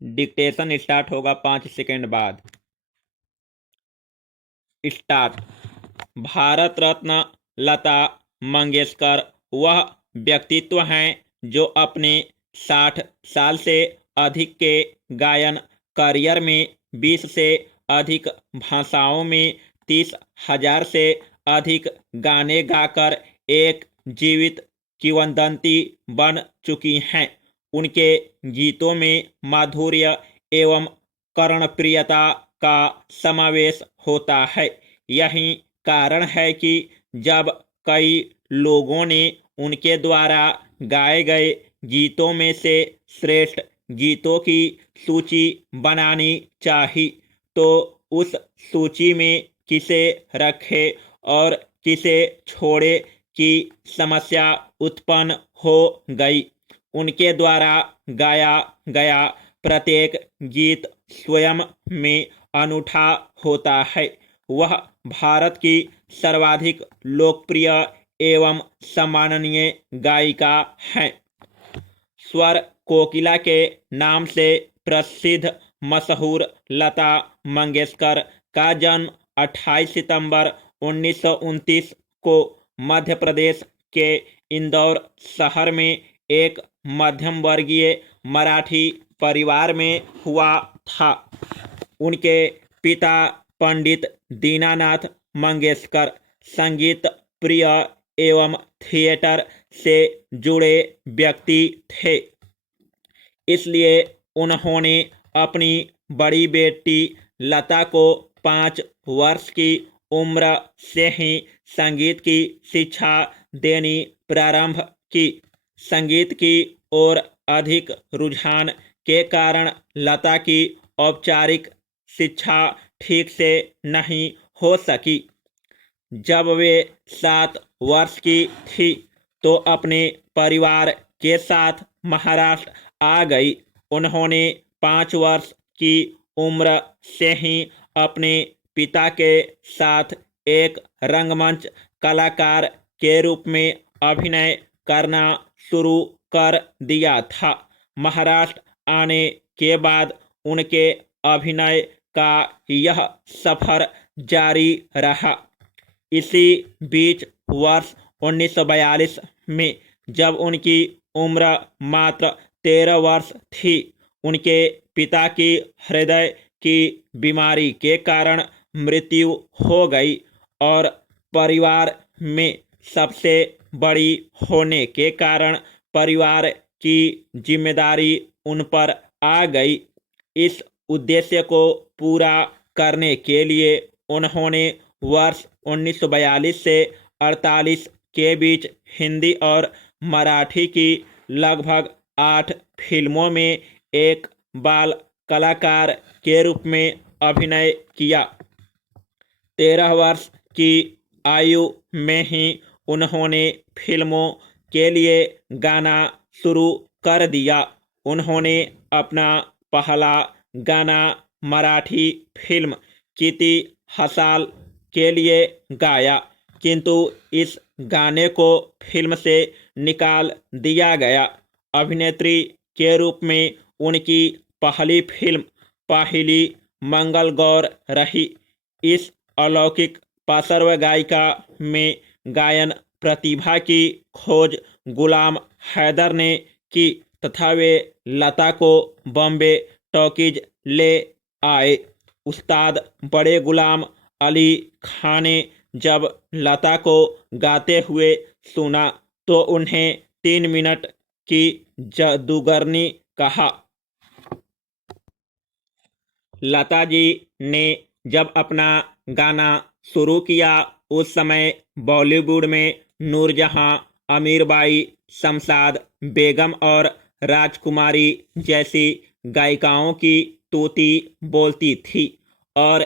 Dictation start होगा 5 second बाद। Start. Bharat Ratna Lata Mangeshkar वह व्यक्तित्व हैं जो अपने 60 साल से अधिक के गायन करियर में 20 से अधिक भाषाओं में 30,000 से अधिक गाने गाकर एक जीवित किंवदंती बन चुकी हैं। उनके गीतों में माधुर्य एवं कर्णप्रियता का समावेश होता है। यही कारण है कि जब कई लोगों ने उनके द्वारा गाए गए गीतों में से श्रेष्ठ गीतों की सूची बनानी चाहिए तो उस सूची में किसे रखे और किसे छोड़े की समस्या उत्पन्न हो गई। उनके द्वारा गाया गया प्रत्येक गीत स्वयं में अनूठा होता है। वह भारत की सर्वाधिक लोकप्रिय एवं सम्माननीय गायिका हैं। स्वर कोकिला के नाम से प्रसिद्ध मशहूर लता मंगेशकर का जन्म 28 सितंबर 1929 को मध्य प्रदेश के इंदौर शहर में एक मध्यम वर्गीय मराठी परिवार में हुआ था। उनके पिता पंडित दीनानाथ मंगेशकर संगीत प्रिय एवं थिएटर से जुड़े व्यक्ति थे, इसलिए उन्होंने अपनी बड़ी बेटी लता को 5 वर्ष की उम्र से ही संगीत की शिक्षा देनी प्रारंभ की। संगीत की ओर अधिक रुझान के कारण लता की औपचारिक शिक्षा ठीक से नहीं हो सकी। जब वे 7 वर्ष की थी तो अपने परिवार के साथ महाराष्ट्र आ गई। उन्होंने 5 वर्ष की उम्र से ही अपने पिता के साथ एक रंगमंच कलाकार के रूप में अभिनय करना शुरू कर दिया था। महाराष्ट्र आने के बाद उनके अभिनय का यह सफर जारी रहा। इसी बीच वर्ष 1942 में जब उनकी उम्र मात्र 13 वर्ष थी, उनके पिता की हृदय की बीमारी के कारण मृत्यु हो गई और परिवार में सबसे बड़ी होने के कारण परिवार की जिम्मेदारी उन पर आ गई। इस उद्देश्य को पूरा करने के लिए उन्होंने वर्ष 1942 से 48 के बीच हिंदी और मराठी की लगभग 8 फिल्मों में एक बाल कलाकार के रूप में अभिनय किया। 13 वर्ष की आयु में ही उन्होंने फिल्मों के लिए गाना शुरू कर दिया। उन्होंने अपना पहला गाना मराठी फिल्म किती हसाल के लिए गाया, किंतु इस गाने को फिल्म से निकाल दिया गया। अभिनेत्री के रूप में उनकी पहली फिल्म पाहिली मंगल गौर रही। इस अलौकिक पार्श्व गायिका में गायन प्रतिभा की खोज गुलाम हैदर ने की तथा वे लता को बॉम्बे टॉकीज ले आए। उस्ताद बड़े गुलाम अली खान ने जब लता को गाते हुए सुना तो उन्हें 3 मिनट की जादूगरनी कहा। लता जी ने जब अपना गाना शुरू किया उस समय बॉलीवुड में नूरजहां, अमीरबाई, शमशाद बेगम और राजकुमारी जैसी गायिकाओं की तूती बोलती थी और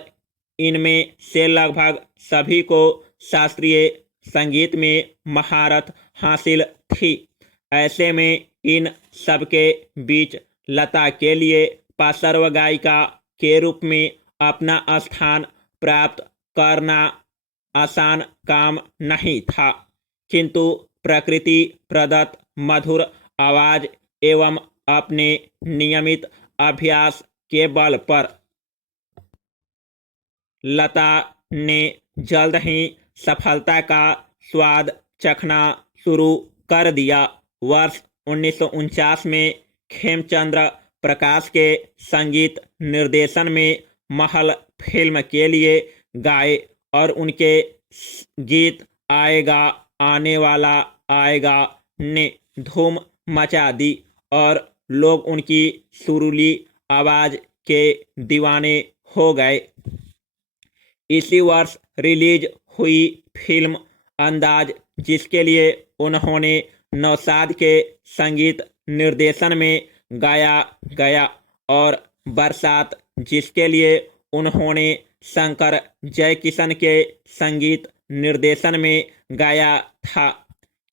इनमें से लगभग सभी को शास्त्रीय संगीत में महारत हासिल थी। ऐसे में इन सबके बीच लता के लिए पार्श्व गायिका के रूप में अपना स्थान प्राप्त करना आसान काम नहीं था, किंतु प्रकृति प्रदत्त मधुर आवाज एवं अपने नियमित अभ्यास के बल पर लता ने जल्द ही सफलता का स्वाद चखना शुरू कर दिया। वर्ष 1949 में खेमचंद्र प्रकाश के संगीत निर्देशन में महल फिल्म के लिए गाए और उनके गीत आएगा आने वाला आएगा ने धूम मचा दी और लोग उनकी सुरीली आवाज के दीवाने हो गए। इसी वर्ष रिलीज हुई फिल्म अंदाज, जिसके लिए उन्होंने नौशाद के संगीत निर्देशन में गाया गया, और बरसात, जिसके लिए उन्होंने शंकर जयकिशन के संगीत निर्देशन में गाया था,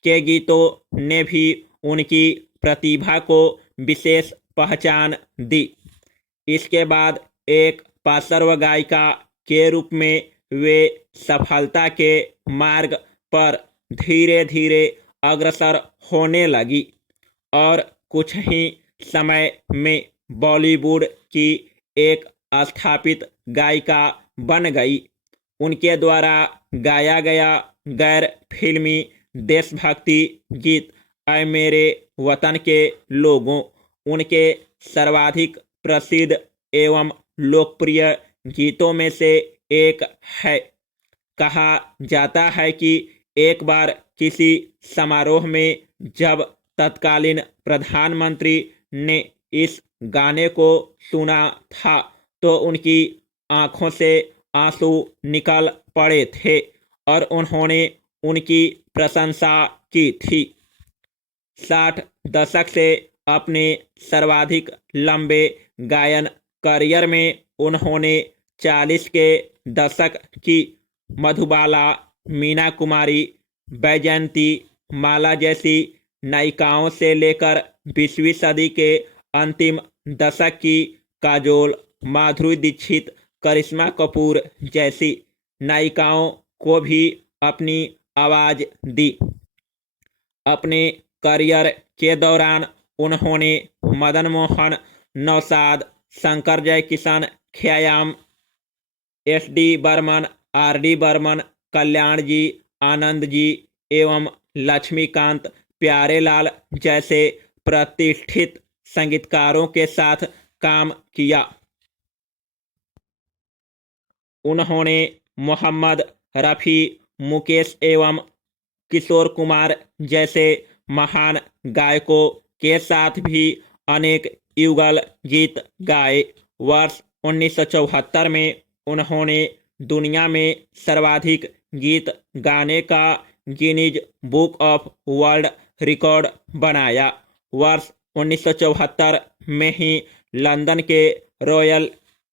के गीतों ने भी उनकी प्रतिभा को विशेष पहचान दी। इसके बाद एक पार्श्व गायिका के रूप में वे सफलता के मार्ग पर धीरे धीरे अग्रसर होने लगी और कुछ ही समय में बॉलीवुड की एक स्थापित गायिका बन गई। उनके द्वारा गाया गया गैर फिल्मी देशभक्ति गीत ऐ मेरे वतन के लोगों उनके सर्वाधिक प्रसिद्ध एवं लोकप्रिय गीतों में से एक है। कहा जाता है कि एक बार किसी समारोह में जब तत्कालीन प्रधानमंत्री ने इस गाने को सुना था तो उनकी आंखों से आंसू निकल पड़े थे और उन्होंने उनकी प्रशंसा की थी। 60 दशक से अपने सर्वाधिक लंबे गायन करियर में उन्होंने 40 के दशक की मधुबाला, मीना कुमारी, बैजयंती माला जैसी नायिकाओं से लेकर 20वीं सदी के अंतिम दशक की काजोल, माधुरी दीक्षित, करिश्मा कपूर जैसी नायिकाओं को भी अपनी आवाज दी। अपने करियर के दौरान उन्होंने मदन मोहन, नौशाद, शंकर जयकिशन, ख्याम, एस.डी. बर्मन, आर.डी. बर्मन, कल्याण जी, आनंद जी एवं लक्ष्मीकांत प्यारेलाल जैसे प्रतिष्ठित संगीतकारों के साथ काम किया। उन्होंने मोहम्मद रफ़ी, मुकेश एवं किशोर कुमार जैसे महान गायकों के साथ भी अनेक युगल गीत गाए। वर्ष 1974 में उन्होंने दुनिया में सर्वाधिक गीत गाने का Guinness book of world record बनाया। वर्ष 1974 में ही लंदन के रॉयल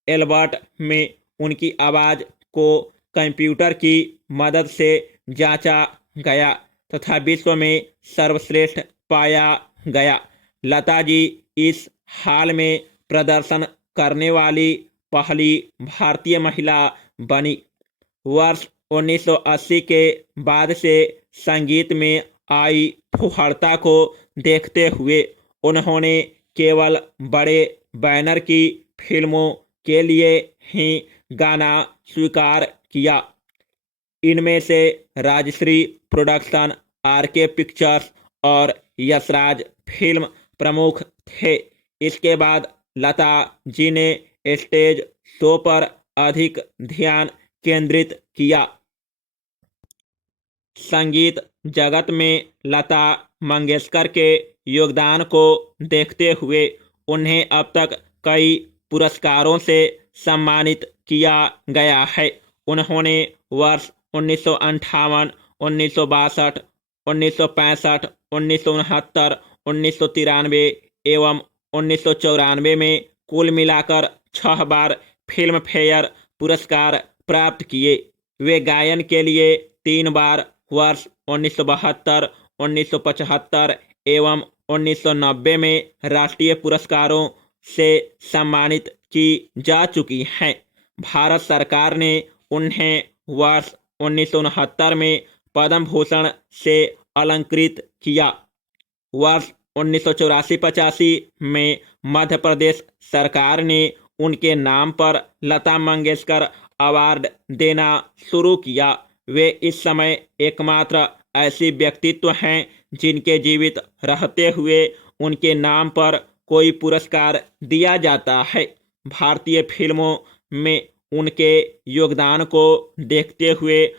एल्बर्ट में उनकी आवाज़ को कंप्यूटर की मदद से जांचा गया तथा विश्व में सर्वश्रेष्ठ पाया गया। लता जी इस हाल में प्रदर्शन करने वाली पहली भारतीय महिला बनी। वर्ष 1980 के बाद से संगीत में आई फुहड़ता को देखते हुए उन्होंने केवल बड़े बैनर की फिल्मों के लिए ही गाना स्वीकार किया। इनमें से राजश्री प्रोडक्शन, आर.के. पिक्चर्स और यशराज फिल्म प्रमुख थे। इसके बाद लता जी ने स्टेज शो पर अधिक ध्यान केंद्रित किया। संगीत जगत में लता मंगेशकर के योगदान को देखते हुए उन्हें अब तक कई पुरस्कारों से सम्मानित किया गया है। उन्होंने वर्ष 1958, 1962, 1965, 1969, 1993 एवं 1994 में कुल मिलाकर 6 बार फिल्म फेयर पुरस्कार प्राप्त किए। वे गायन के लिए 3 बार वर्ष 1972, 1975 एवं 1990 में राष्ट्रीय पुरस्कारों से सम्मानित की जा चुकी हैं। भारत सरकार ने उन्हें वर्ष 1969 में पद्म भूषण से अलंकृत किया। वर्ष 1984-85 में मध्य प्रदेश सरकार ने उनके नाम पर लता मंगेशकर अवार्ड देना शुरू किया। वे इस समय एकमात्र ऐसी व्यक्तित्व हैं जिनके जीवित रहते हुए उनके नाम पर कोई पुरस्कार दिया जाता है। भारतीय फिल्मों में उनके योगदान को देखते हुए